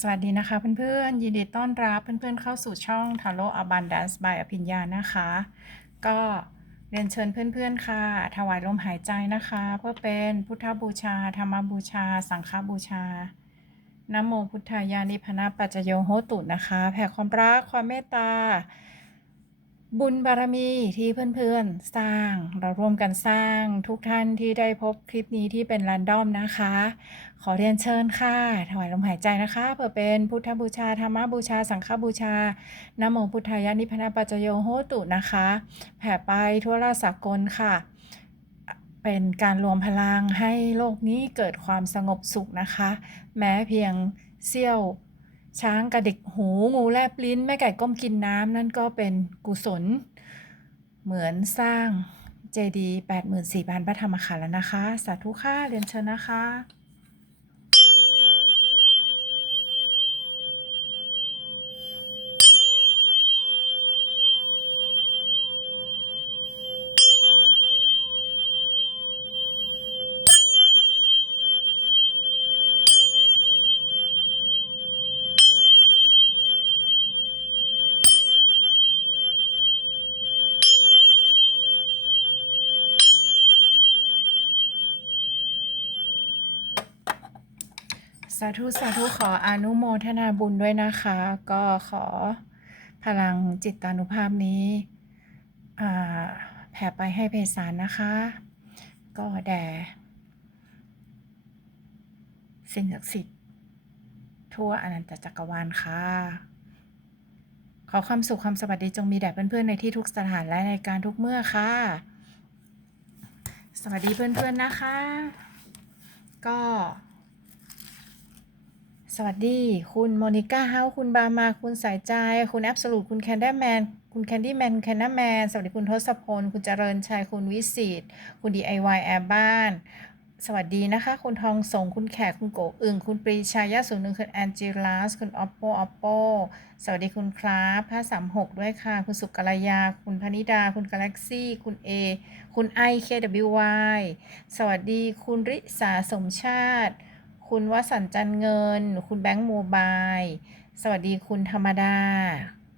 สวัสดีนะคะเพื่อนๆ ยินดีต้อนรับเพื่อนๆเข้าสู่ช่อง Taro Abundance by อภิญญานะคะ ก็เรียนเชิญเพื่อนๆค่ะ ถวายลมหายใจนะคะ เพื่อเป็นพุทธบูชา ธรรมบูชา สังฆบูชานโมพุทธายานิพนะปัจจโยโหตุนะคะ แผ่ความรักความเมตตา บุญบารมีที่เพื่อนๆ สร้างเราร่วมกันสร้างทุกท่านที่ได้พบคลิปนี้ที่เป็นรันดอมนะคะ ขอเรียนเชิญค่ะ ถวายลมหายใจนะคะเพื่อเป็นพุทธบูชาธรรมบูชา สังฆบูชานโมพุทธายานิพนะปัจโยโหตุนะคะ แผ่ไปทั่วราชสากลค่ะ เป็นการรวมพลังให้โลกนี้เกิดความสงบสุขนะคะ แม้เพียงเสี้ยวช้างกระดิกหูงูแลบลิ้น แม่ไก่ก้มกินน้ำ นั่นก็เป็นกุศล เหมือนสร้างเจดีย์84,000พระธรรมขันธ์แล้วนะคะ สาธุค่ะเรียนเชิญนะคะาธุสาธุขออนุโมทนาบุญด้วยนะคะ ก็ขอพลังจิตตานุภาพนี้แผ่ไปให้เพศารนะคะ ก็แด่สิ่งศักดิ์สิทธิ์ทั่วอนันตจักรวาลค่ะ ขอความสุขความสวัสดีจงมีแด่เพื่อนๆในที่ทุกสถานและในการทุกเมื่อค่ะ สวัสดีเพื่อนๆนะคะ ก็ สวัสดี คุณโมนิก้าเฮาคุณบามา คุณสายใจ คุณแอบสูตคุณแคนดี้แมน คุณแคนดี้แมนแคนดี้แมน สวัสดีคุณทศพล คุณเจริญชัย คุณวิสิตคุณ DIY แอร์บ้าน สวัสดีนะคะ คุณทองสง คุณแขก คุณโกอึ่ง คุณปรีชายาศูนย์หนึ่งคุณแอนจิลัส คุณออปโปออปโป สวัสดีคุณครับห้าสามหกด้วยค่ะ คุณสุกัลยา คุณพนิดา คุณกาแล็กซี่ คุณเอ คุณไอเคดบิวายสวัสดี คุณริษาสมชาติ คุณวสันจันเงิน คุณแบงค์โมบายสวัสดีคุณธรรมดา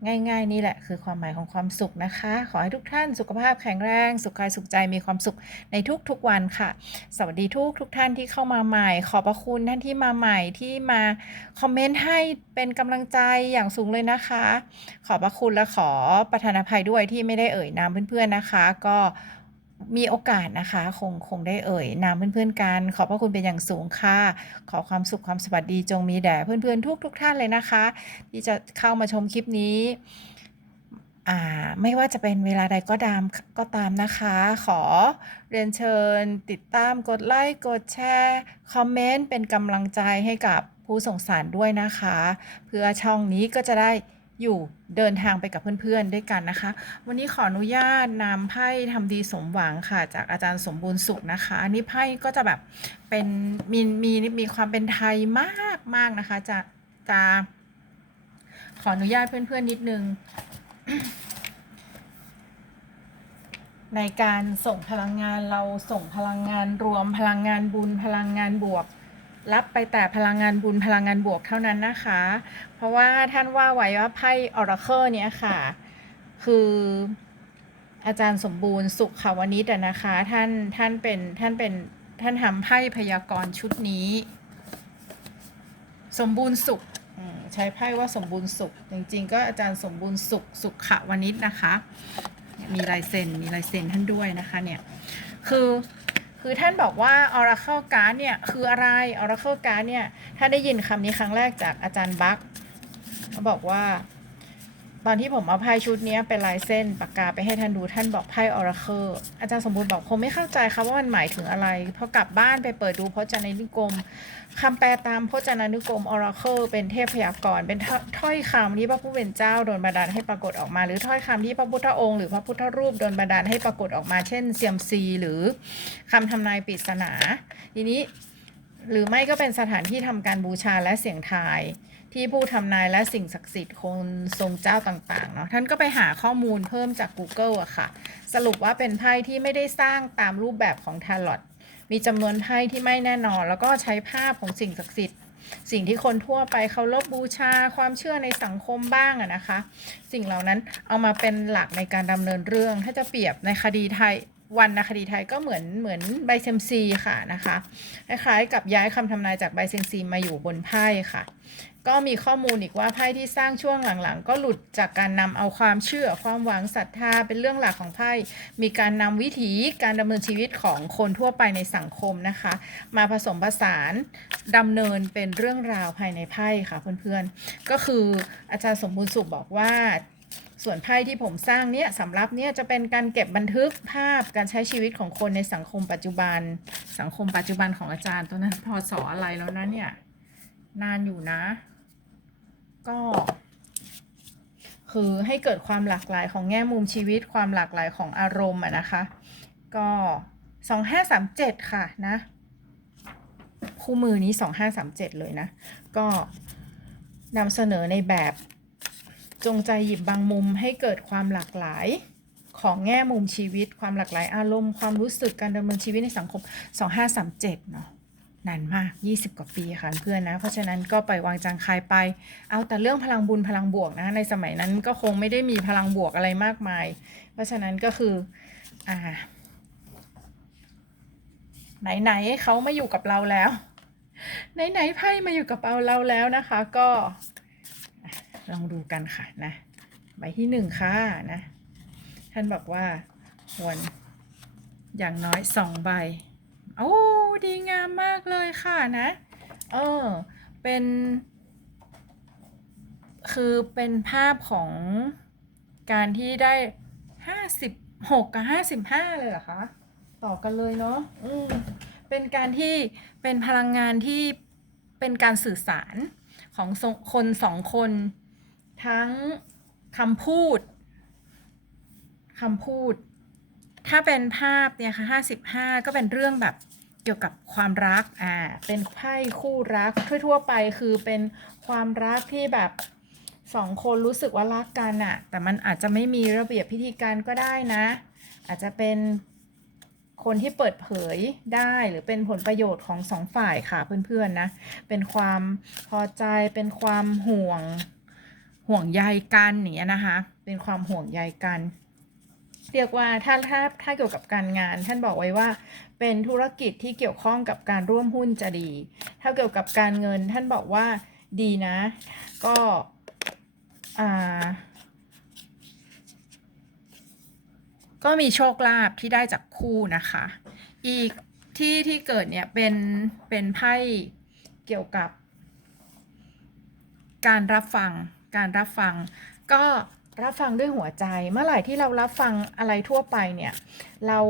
ง่าย ๆ นี่แหละคือความหมายของความสุขนะคะ ขอให้ทุกท่านสุขภาพแข็งแรง สุขกายสุขใจมีความสุขในทุกๆวันค่ะ สวัสดีทุกทุกท่านที่เข้ามาใหม่ ขอบพระคุณท่านที่มาใหม่ที่มาคอมเมนต์ให้เป็นกำลังใจอย่างสูงเลยนะคะ ขอบพระคุณและขอประทานอภัยด้วยที่ไม่ได้เอ่ยนามเพื่อนๆนะคะ ก็ มีโอกาสนะคะ คงคงได้เอ่ยนามเพื่อนๆกัน ขอบพระคุณเป็นอย่างสูงค่ะ ขอความสุขความสวัสดีจงมีแด่เพื่อนๆทุกทุกๆท่านเลยนะคะ ที่จะเข้ามาชมคลิปนี้อ่าไม่ว่าจะเป็นเวลาใดก็ตามก็ตามนะคะ ขอเรียนเชิญ ติดตามกดไลค์กดแชร์คอมเมนต์เป็นกำลังใจให้กับผู้ส่งสารด้วยนะคะ เพื่อช่องนี้ก็จะได้ อยู่เดินทางไปกับเพื่อนๆด้วยกันนะคะ วันนี้ขออนุญาตนำไพ่ทำดีสมหวังค่ะ จากอาจารย์สมบูรณ์สุขนะคะ อันนี้ไพ่ก็จะแบบเป็นมีมีมีความเป็นไทยมากมากนะคะ จะจะขออนุญาตเพื่อนๆนิดนึง ในการส่งพลังงานเราส่งพลังงานรวมพลังงานบุญพลังงานบวก รับไปแต่พลังงานบุญพลังงานบวกเท่านั้นนะคะ เพราะว่าท่านว่าไว้ว่าไพ่ออราเคิลเนี่ยค่ะ คืออาจารย์สมบูรณ์สุขขาวนิชนะคะ ท่านท่านเป็นท่านเป็นท่านทำไพ่พยากรณ์ชุดนี้ สมบูรณ์สุขใช้ไพ่ว่าสมบูรณ์สุข จริง ๆ ก็อาจารย์สมบูรณ์สุขสุขขาวนิชนะคะ มีลายเซ็นมีลายเซ็นท่านด้วยนะคะเนี่ยคือ คือท่านบอกว่า Oracle Card เนี่ยคืออะไร Oracle Card เนี่ย ถ้าได้ยินคำนี้ครั้งแรกจากอาจารย์บัคเขาบอกว่า ตอนที่ผมเอาไพ่ชุดนี้เป็นลายเส้นปากกาไปให้ท่านดูท่านบอกไพ่ Oracle อาจารย์สมบูรณ์บอกผมไม่เข้าใจครับว่ามันหมายถึงอะไรพอกลับบ้านไปเปิดดูพจนานุกรมคำแปลตามพจนานุกรม Oracle เป็นเทพพยากรณ์เป็นถ้อยคำที่พระผู้เป็นเจ้าโดนบันดาลให้ปรากฏออกมา หรือถ้อยคำที่พระพุทธองค์หรือพระพุทธรูปโดนบันดาลให้ปรากฏออกมาเช่นเซียมซี หรือคำทำนายปริศนา ทีนี้หรือไม่ก็เป็นสถานที่ทำการบูชาและเสียงทาย ที่ผู้ทำนายและสิ่งศักดิ์สิทธิ์คนทรงเจ้าต่างๆเนาะท่านก็ไปหาข้อมูลเพิ่มจาก Google อะค่ะ สรุปว่าเป็นไพ่ที่ไม่ได้สร้างตามรูปแบบของทาร์ลอตมีจำนวนไพ่ที่ไม่แน่นอน แล้วก็ใช้ภาพของสิ่งศักดิ์สิทธิ์สิ่งที่คนทั่วไปเคารพบูชาความเชื่อในสังคมบ้างอะนะคะ สิ่งเหล่านั้นเอามาเป็นหลักในการดำเนินเรื่อง ถ้าจะเปรียบในคดีไทยวันนคดีไทยก็เหมือนเหมือนใบเซมซีค่ะนะคะคล้ายๆกับย้ายคำทำนายจากใบเซมซีมาอยู่บนไพ่ค่ะ ก็มีข้อมูลอีกว่าไพ่ที่สร้างช่วงหลังๆ ก็หลุดจากการนำเอาความเชื่อความหวังศรัทธาเป็นเรื่องหลักของไพ่มีการนำวิถีการดำเนินชีวิตของคนทั่วไปในสังคมนะคะ มาผสมผสานดำเนินเป็นเรื่องราวภายในไพ่ค่ะเพื่อนๆ ก็คืออาจารย์สมบูรณ์สุขบอกว่าส่วนไพ่ที่ผมสร้างเนี่ยสำรับเนี่ยจะเป็นการเก็บบันทึกภาพการใช้ชีวิตของคนในสังคมปัจจุบัน สังคมปัจจุบันของอาจารย์ตอนนั้นพศอะไรแล้วนะเนี่ยนานอยู่นะ ก็คือให้เกิดความหลากหลายของแง่มุมชีวิตความหลากหลายของอารมณ์อะนะคะ ก็สองห้าสามเจ็ดค่ะนะ คู่มือนี้สองห้าสามเจ็ดเลยนะ ก็นำเสนอในแบบจงใจหยิบบางมุมให้เกิดความหลากหลายของแง่มุมชีวิต ความหลากหลายอารมณ์ ความรู้สึกการดำเนินชีวิตในสังคม 2537 เนาะ นานมาก 20 กว่าปีค่ะเพื่อนนะ เพราะฉะนั้นก็ปล่อยวางจางคายไป เอาแต่เรื่องพลังบุญพลังบวกนะในสมัยนั้นก็คงไม่ได้มีพลังบวกอะไรมากมาย เพราะฉะนั้นก็คืออ่าไหนๆเขามาอยู่กับเราแล้ว ไหนๆไพ่มาอยู่กับเราเราแล้วนะคะ ก็ลองดูกันค่ะนะใบที่หนึ่งค่ะนะ ท่านบอกว่าควรอย่างน้อยสองใบโอ้ ดีงามมากเลยค่ะนะ เออ เป็น คือเป็นภาพของการที่ได้ห้าสิบหกกับห้าสิบห้าเลยเหรอคะ ต่อกันเลยเนาะ อืม เป็นการที่เป็นพลังงานที่เป็นการสื่อสารของสองคนสองคน ทั้งคำพูดคำพูด ถ้าเป็นภาพเนี่ยค่ะห้าสิบห้าก็เป็นเรื่องแบบ เกี่ยวกับความรัก อ่า เป็นไพ่คู่รักทั่วๆไปคือเป็นความรักที่แบบสองคนรู้สึกว่ารักกันอะแต่มันอาจจะไม่มีระเบียบพิธีการก็ได้นะ อาจจะเป็นคนที่เปิดเผยได้หรือเป็นผลประโยชน์ของสองฝ่ายค่ะเพื่อนๆนะ เป็นความพอใจเป็นความห่วงห่วงใยกันเนี้ยนะคะ เป็นความห่วงใยกัน เรียกว่าถ้าถ้าถ้าเกี่ยวกับการงาน ท่านบอกไว้ว่า เป็นธุรกิจที่เกี่ยวข้องกับการร่วมหุ้นจะดี ถ้าเกี่ยวกับการเงินท่านบอกว่าดีนะ ก็อ่าก็มีโชคลาภที่ได้จากคู่นะคะ อีกที่ที่เกิดเนี่ยเป็นเป็นไพ่เกี่ยวกับ การรับฟังการรับฟัง ก็รับฟังด้วยหัวใจ เมื่อไหร่ที่เรารับฟังอะไรทั่วไปเนี่ย เรา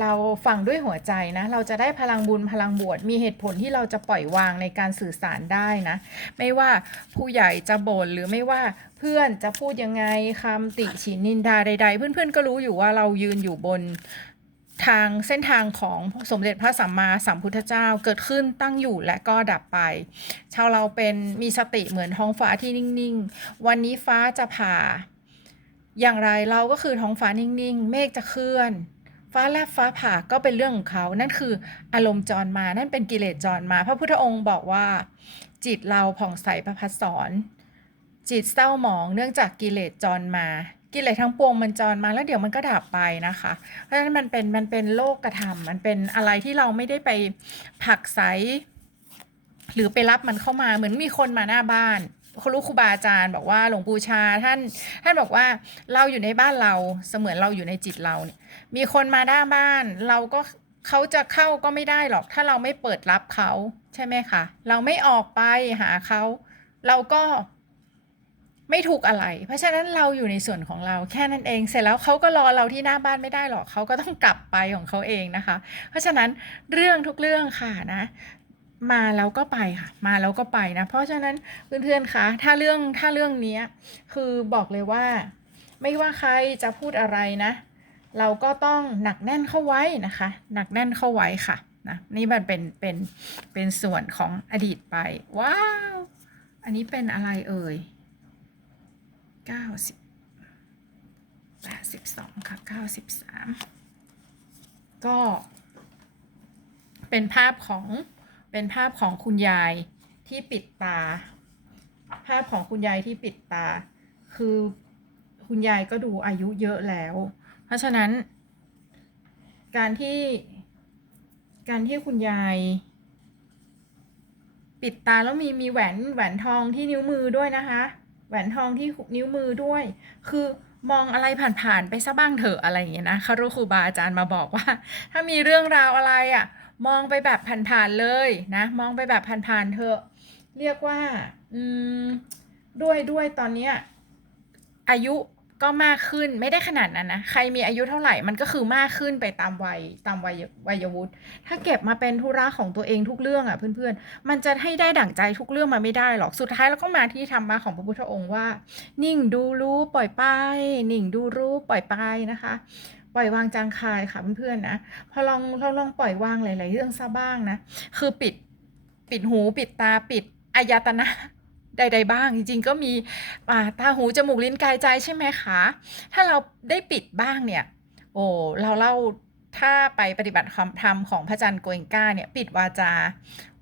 เราฟังด้วยหัวใจนะ เราจะได้พลังบุญพลังบวชมีเหตุผลที่เราจะปล่อยวางในการสื่อสารได้นะ ไม่ว่าผู้ใหญ่จะบ่นหรือไม่ว่าเพื่อนจะพูดยังไงคำติฉินนินดาใด ๆ เพื่อนๆก็รู้อยู่ว่าเรายืนอยู่บนทางเส้นทางของสมเด็จพระสัมมาสัมพุทธเจ้าเกิดขึ้นตั้งอยู่และก็ดับไป ชาวเราเป็นมีสติเหมือนท้องฟ้าที่นิ่งๆ วันนี้ฟ้าจะผ่า อย่างไรเราก็คือท้องฟ้านิ่งๆ เมฆจะเคลื่อน ฟ้าแลบฟ้าผ่าก็เป็นเรื่องของเขานั่นคืออารมณ์จรมา นั่นเป็นกิเลสจรมา พระพุทธองค์บอกว่า จิตเราผ่องใสประพัสสอนจิตเศร้าหมองเนื่องจากกิเลสจรมา กิเลสทั้งปวงมันจรมาแล้วเดี๋ยวมันก็ดับไปนะคะ เพราะฉะนั้นมันเป็นมันเป็นโลกกระทำมันเป็นอะไรที่เราไม่ได้ไปผักไสหรือไปรับมันเข้ามาเหมือนมีคนมาหน้าบ้าน ครูครูบาอาจารย์บอกว่าหลวงปู่ชาท่านท่านบอกว่าเราอยู่ในบ้านเราเสมือนเราอยู่ในจิตเราเนี่ยมีคนมาหน้าบ้านเราก็เขาจะเข้าก็ไม่ได้หรอก ถ้าเราไม่เปิดรับเขาใช่ไหมคะเราไม่ออกไปหาเขาเราก็ไม่ถูกอะไร เพราะฉะนั้นเราอยู่ในส่วนของเราแค่นั้นเองเสร็จแล้วเขาก็รอเราที่หน้าบ้านไม่ได้หรอกเขาก็ต้องกลับไปของเขาเองนะคะ เพราะฉะนั้นเรื่องทุกเรื่องค่ะนะ มาแล้วก็ไปค่ะ มาแล้วก็ไปนะ เพราะฉะนั้นเพื่อนๆคะถ้าเรื่องถ้าเรื่องนี้คือบอกเลยว่า ไม่ว่าใครจะพูดอะไรนะ เราก็ต้องหนักแน่นเข้าไว้นะคะ หนักแน่นเข้าไว้ค่ะนะนี่มันเป็นเป็นเป็นส่วนของอดีตไป ว้าว อันนี้เป็นอะไรเอ่ยเก้าสิบแปดสิบสองค่ะเก้าสิบสามก็เป็นภาพของ เป็นภาพของคุณยายที่ปิดตา ภาพของคุณยายที่ปิดตา คือคุณยายก็ดูอายุเยอะแล้ว เพราะฉะนั้น การที่การที่คุณยาย ปิดตาแล้วมีมีแหวนแหวนทองที่นิ้วมือด้วยนะคะ แหวนทองที่นิ้วมือด้วย คือมองอะไรผ่านๆไปซะบ้างเถอะอะไรอย่างเงี้ยนะคารุครูบาอาจารย์มาบอกว่า ถ้ามีเรื่องราวอะไรอะ่ะ มองไปแบบผ่านๆเลยนะ มองไปแบบผ่านๆเถอะ เรียกว่า อืม ด้วยด้วยตอนเนี้ยอายุก็มากขึ้นไม่ได้ขนาดนั้นนะ ใครมีอายุเท่าไหร่มันก็คือมากขึ้นไปตามวัยตามวัยวัยวุฒิถ้าเก็บมาเป็นธุระของตัวเองทุกเรื่องอะ่ะเพื่อนๆ มันจะให้ได้ดั่งใจทุกเรื่องมาไม่ได้หรอกสุดท้ายเราก็มาที่ธรรมะของพระพุทธองค์ว่า นิ่งดูรู้ปล่อยไป นิ่งดูรู้ปล่อยไปนะคะ ปล่อยวางจางคายค่ะเพื่อนๆนะพอลองเราลองปล่อยวางหลาย ๆ เรื่องซะบ้างนะคือปิดปิดหูปิดตาปิดอายตนะใดๆบ้างจริงๆก็มีาตาหูจมูกลิ้นกายใจใช่ไหมคะถ้าเราได้ปิดบ้างเนี่ยโอ้เราเล่าถ้าไปปฏิบัติธรรมของพระจันทร์โกเอนก้าเนี่ยปิดวาจา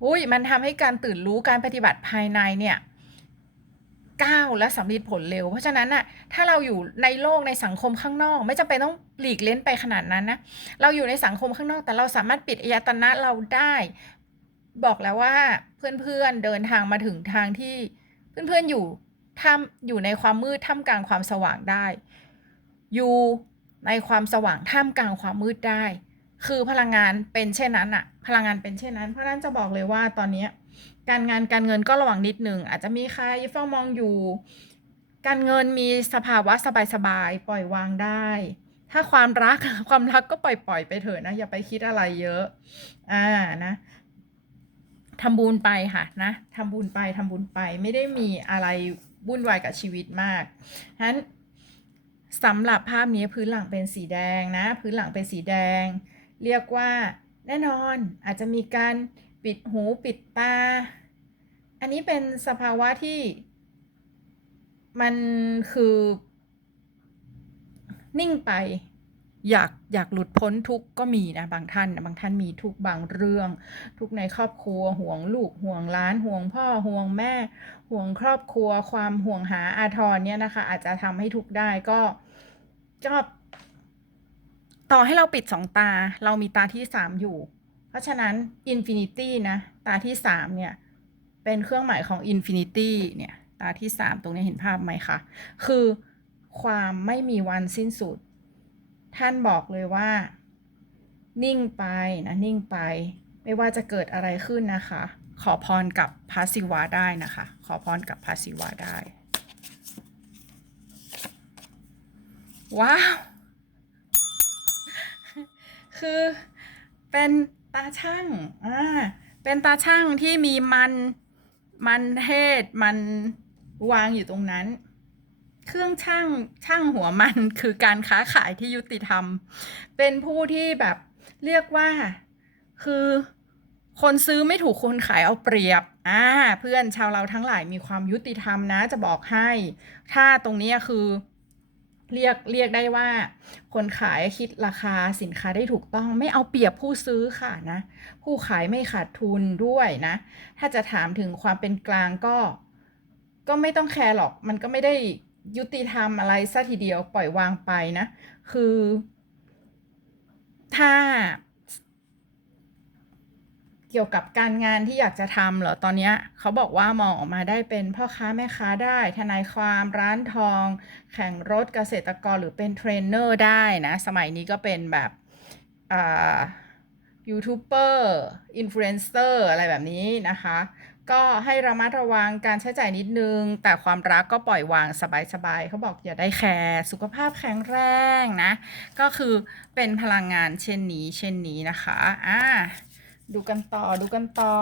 อุ้ยมันทำให้การตื่นรู้การปฏิบัติภายในเนี่ย ก้าวและสำเร็จผลเร็ว เพราะฉะนั้นอะถ้าเราอยู่ในโลกในสังคมข้างนอก ไม่จำเป็นต้องหลีกเล้นไปขนาดนั้นนะเราอยู่ในสังคมข้างนอก แต่เราสามารถปิดอายตนะเราได้ บอกแล้วว่าเพื่อนๆเดินทางมาถึงทางที่เพื่อนๆอยู่ท่ามอยู่ในความมืดท่ามกลางความสว่างได้ อยู่ในความสว่างท่ามกลางความมืดได้ คือพลังงานเป็นเช่นนั้นอะพลังงานเป็นเช่นนั้น เพราะฉะนั้นจะบอกเลยว่าตอนนี้ การงานการเงินก็ระวังนิดหนึ่งอาจจะมีใครเฝ้ามองอยู่ การเงินมีสภาวะสบายๆปล่อยวางได้ ถ้าความรักความรักก็ปล่อยๆไปเถอะนะอย่าไปคิดอะไรเยอะอ่านะทำบุญไปค่ะนะทำบุญไปทำบุญไปไม่ได้มีอะไรวุ่นวายกับชีวิตมากฉะนั้นสำหรับภาพนี้พื้นหลังเป็นสีแดงนะ พื้นหลังเป็นสีแดง เรียกว่าแน่นอนอาจจะมีการ ปิดหูปิดตา อันนี้เป็นสภาวะที่ มันคือ นิ่งไป อยากอยากหลุดพ้นทุกข์ก็มีนะบางท่านนะบางท่านมีทุกข์บางเรื่อง ทุกในครอบครัวห่วงลูกห่วงล้าน ห่วงพ่อห่วงแม่ ห่วงครอบครัว ความห่วงหาอาทรเนี่ยนะคะ อาจจะทำให้ทุกข์ได้ก็ก็ต่อให้เราปิดสองตา เรามีตาที่สามอยู่ เพราะฉะนั้น Infinity นะ ตาที่สามเนี่ย เป็นเครื่องหมายของ Infinity เนี่ย ตาที่สามตรงนี้เห็นภาพไหมคะ คือความไม่มีวันสิ้นสุด ท่านบอกเลยว่า นิ่งไปนะ นิ่งไป ไม่ว่าจะเกิดอะไรขึ้นนะคะ ขอพรกับพระศิวะได้นะคะ ขอพรกับพระศิวะได้ ว้าว คือเป็น ตาช่างอ่าเป็นตาช่างที่มีมันมันเทศมันวางอยู่ตรงนั้น เครื่องช่างช่างหัวมันคือการค้าขายที่ยุติธรรม เป็นผู้ที่แบบเรียกว่าคือคนซื้อไม่ถูกคนขายเอาเปรียบ อ่า เพื่อนชาวเราทั้งหลายมีความยุติธรรมนะจะบอกให้ ถ้าตรงนี้คือ เรียกเรียกได้ว่า คนขายคิดราคาสินค้าได้ถูกต้องไม่เอาเปรียบผู้ซื้อค่ะนะ ผู้ขายไม่ขาดทุนด้วยนะ ถ้าจะถามถึงความเป็นกลางก็ ก็ไม่ต้องแคร์หรอก มันก็ไม่ได้ยุติธรรมอะไรซะทีเดียวปล่อยวางไปนะ คือ ถ้า เกี่ยวกับการงานที่อยากจะทำเหรอตอนเนี้ยเขาบอกว่ามองออกมาได้เป็นพ่อค้าแม่ค้าได้ ทนายความร้านทอง แข่งรถเกษตรกรหรือเป็นเทรนเนอร์ได้นะสมัยนี้ก็เป็นแบบอ่ายูทูบเบอร์อินฟลูเอนเซอร์อะไรแบบนี้นะคะ ก็ให้ระมัดระวังการใช้จ่ายนิดนึง แต่ความรักก็ปล่อยวางสบายๆเขาบอกอย่าได้แคร์สุขภาพแข็งแรงนะ ก็คือเป็นพลังงานเช่นนี้เช่นนี้นะคะอ่า ดูกันต่อดูกันต่อ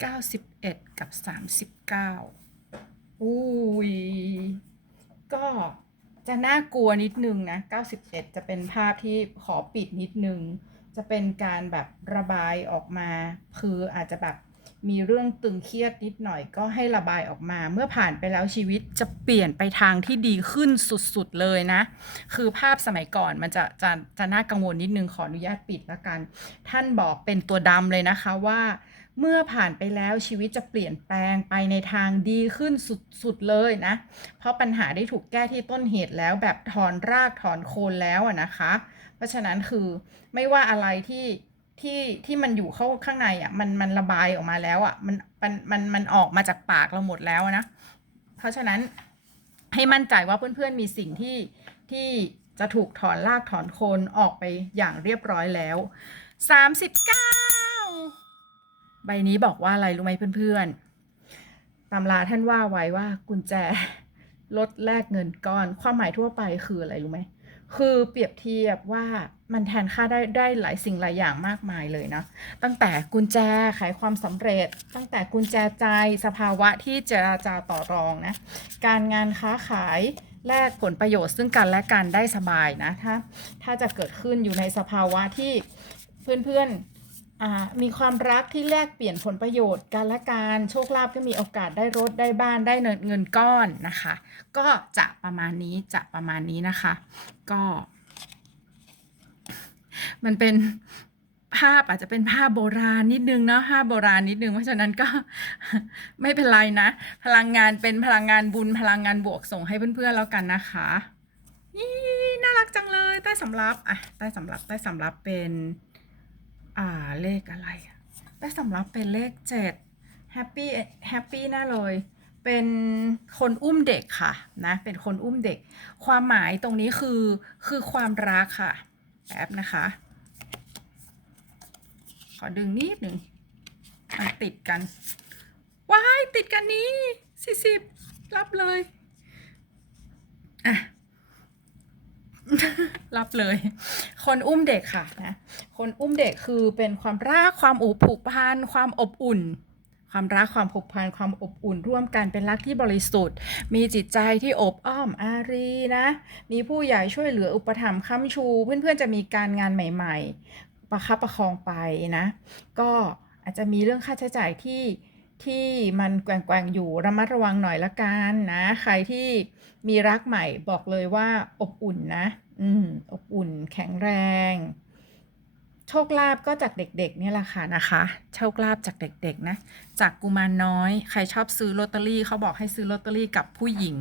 91กับ39อุ้ย ก็จะน่ากลัวนิดนึงนะ91จะเป็นภาพที่ขอปิดนิดนึง จะเป็นการแบบระบายออกมา คืออาจจะแบบ มีเรื่องตึงเครียดนิดหน่อยก็ให้ระบายออกมา เมื่อผ่านไปแล้วชีวิตจะเปลี่ยนไปทางที่ดีขึ้นสุดๆเลยนะ คือภาพสมัยก่อนมันจะจะจะน่ากังวลนิดนึงขออนุญาตปิดละกัน ท่านบอกเป็นตัวดำเลยนะคะว่าเมื่อผ่านไปแล้วชีวิตจะเปลี่ยนแปลงไปในทางดีขึ้นสุดๆเลยนะ เพราะปัญหาได้ถูกแก้ที่ต้นเหตุแล้วแบบถอนรากถอนโคนแล้วนะคะ เพราะฉะนั้นคือไม่ว่าอะไรที่ ที่ที่มันอยู่เข้าข้างในอะมันมันระบายออกมาแล้วอะมันมันมันมันออกมาจากปากเราหมดแล้วนะ เพราะฉะนั้นให้มั่นใจว่าเพื่อนๆมีสิ่งที่ที่จะถูกถอนรากถอนโคนออกไปอย่างเรียบร้อยแล้ว 39 ใบนี้บอกว่าอะไรรู้ไหมเพื่อนๆตำราท่านว่าไว้ว่ากุญแจลดแลกเงินก้อน ความหมายทั่วไปคืออะไรรู้ไหม คือเปรียบเทียบว่ามันแทนค่าได้ได้หลายสิ่งหลายอย่างมากมายเลยนะ ตั้งแต่กุญแจขายความสำเร็จ ตั้งแต่กุญแจใจสภาวะที่เจราจาต่อรองนะ การงานค้าขายแลกผลประโยชน์ซึ่งกันและกันได้สบายนะ ถ้าถ้าจะเกิดขึ้นอยู่ในสภาวะที่เพื่อนๆอ่า มีความรักที่แลกเปลี่ยนผลประโยชน์กันและกันโชคลาภก็มีโอกาสได้รถได้บ้านได้เงินเงินก้อนนะคะ ก็จะประมาณนี้จะประมาณนี้นะคะ ก็ มันเป็นภาพอาจจะเป็นภาพโบราณนิดนึงเนาะภาพโบราณนิดนึงเพราะฉะนั้นก็ไม่เป็นไรนะ พลังงานเป็นพลังงานบุญพลังงานบวกส่งให้เพื่อนๆแล้วกันนะคะนี่น่ารักจังเลยใต้สำรับอะใต้สำรับใต้สำรับเป็น อ่าเลขอะไรอะใต้สำรับเป็นเลขเจ็ดแฮปปี้แฮปปี้น่เลย เป็นคนอุ้มเด็กค่ะนะเป็นคนอุ้มเด็ก ความหมายตรงนี้คือคือความรักค่ะแป๊บนะคะ ขอดึงนิดหนึ่งมันติดกันว้ายติดกันนี้สี่สิบรับเลยอะ รับเลย คนอุ้มเด็กค่ะนะคนอุ้มเด็กคือเป็นความรักความอบผูกพันความอบอุ่น ความรักความผูกพันความอบอุ่นร่วมกันเป็นรักที่บริสุทธิ์ มีจิตใจที่อบอ้อมอารีนะ มีผู้ใหญ่ช่วยเหลืออุปถัมภ์ค้ำชู เพื่อนๆจะมีการงานใหม่ ๆ ประคับประคองไปนะ ก็อาจจะมีเรื่องค่าใช้จ่ายที่ ที่มันแกว่งๆอยู่ระมัดระวังหน่อยละกันนะ ใครที่มีรักใหม่บอกเลยว่าอบอุ่นนะ อืม อบอุ่นแข็งแรง โชคลาภก็จากเด็กๆเนี่ยแหละค่ะนะคะ โชคลาภจากเด็กๆนะ จากกุมารน้อย ใครชอบซื้อลอตเตอรี่เขาบอกให้ซื้อลอตเตอรี่กับผู้หญิง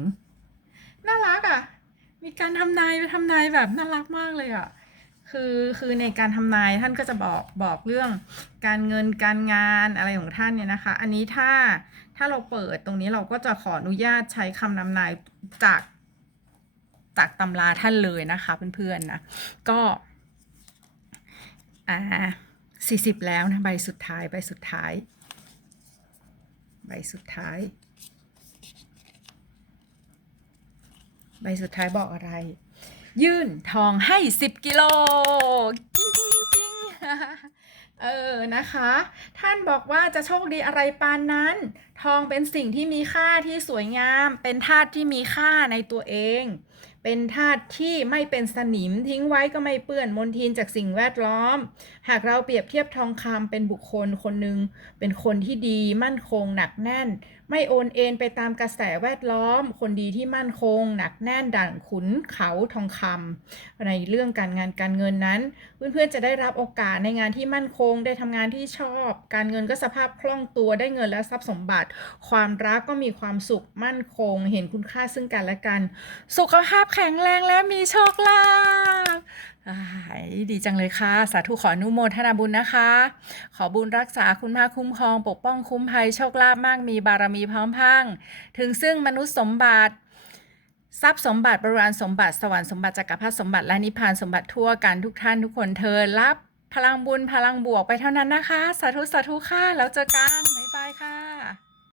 น่ารักอะ่ะ มีการทำนายไปทำนายแบบน่ารักมากเลยอะ่ะ คือคือในการทำนายท่านก็จะบอกบอกเรื่องการเงินการงานอะไรของท่านเนี่ยนะคะ อันนี้ถ้าถ้าเราเปิดตรงนี้เราก็จะขออนุญาตใช้คำนำนายจากจากตำราท่านเลยนะคะเพื่อนๆนะก็อ่าสี่สิบแล้วนะใบสุดท้ายใบสุดท้าย ใบสุดท้าย ใบสุดท้ายบอกอะไร ยื่นทองให้ 10 กิโลกิ้งกิ้งกิ้งกิ้งเออนะคะ ท่านบอกว่าจะโชคดีอะไรปานนั้น ทองเป็นสิ่งที่มีค่าที่สวยงาม เป็นธาตุที่มีค่าในตัวเอง เป็นธาตุที่ไม่เป็นสนิมทิ้งไว้ก็ไม่เปื้อนมลทินจากสิ่งแวดล้อม หากเราเปรียบเทียบทองคำเป็นบุคคลคนหนึ่งเป็นคนที่ดีมั่นคงหนักแน่น ไม่โอนเอ็นไปตามกระแสแวดล้อม คนดีที่มั่นคง หนักแน่นดั่งขุนเขาทองคำในเรื่องการงานการเงินนั้น เพื่อนๆจะได้รับโอกาสในงานที่มั่นคงได้ทำงานที่ชอบ การเงินก็สภาพคล่องตัวได้เงินและทรัพย์สมบัติ ความรักก็มีความสุขมั่นคง เห็นคุณค่าซึ่งกันและกัน สุขภาพแข็งแรงและมีโชคลาภดีจังเลยค่ะ สาธุขออนุโมทนาบุญนะคะ ขอบุญรักษาคุณพระคุ้มครอง ปกป้องคุ้มภัยโชคลาภมากมีบารมีพร้อมพังถึงซึ่งมนุษย์สมบัติทรัพย์สมบัติบริวารสมบัติสวรรค์สมบัติจักรพรรดิสมบัติและนิพพานสมบัติทั่วกันทุกท่านทุกคนเธอรับพลังบุญพลังบวกไปเท่านั้นนะคะ สาธุสาธุค่ะแล้วเจอกันบ๊าย